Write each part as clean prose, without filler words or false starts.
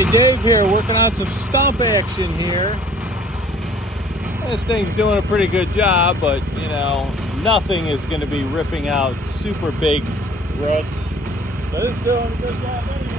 Hey, Dave here, working on some stump action here. This thing's doing a pretty good job, but you know, nothing is going to be ripping out super big roots. But it's doing a good job anyway.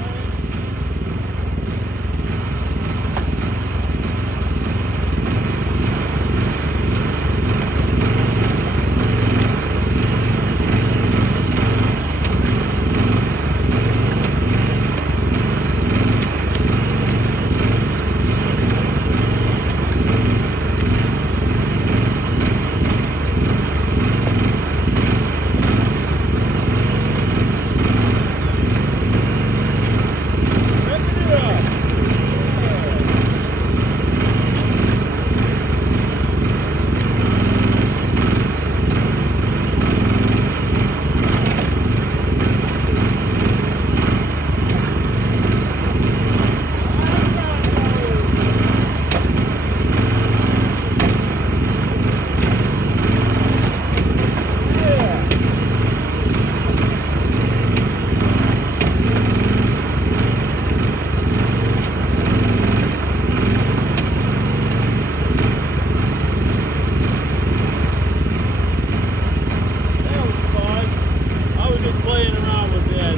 Playing around with that,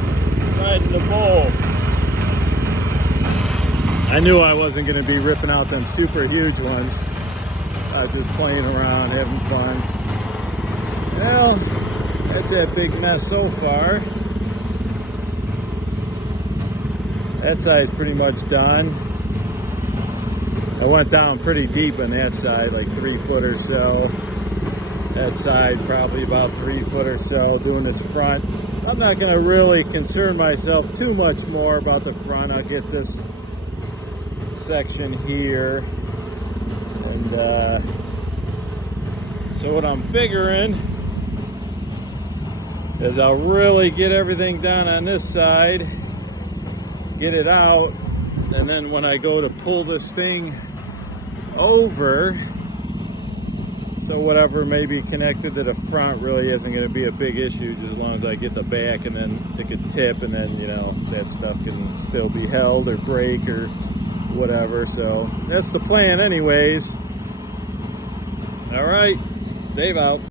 riding the bowl. I knew I wasn't going to be ripping out them super huge ones. I was just playing around, having fun. Well, that's that big mess so far. That side's pretty much done. I went down pretty deep on that side, like 3 foot or so. That side probably about 3 foot or so, doing this front. I'm not going to really concern myself too much more about the front. I'll get this section here. And so what I'm figuring is I'll really get everything done on this side, get it out, and then when I go to pull this thing over, so whatever may be connected to the front really isn't going to be a big issue, just as long as I get the back, and then it could tip, and then, you know, that stuff can still be held or break or whatever. So that's the plan anyways. All right, Dave out.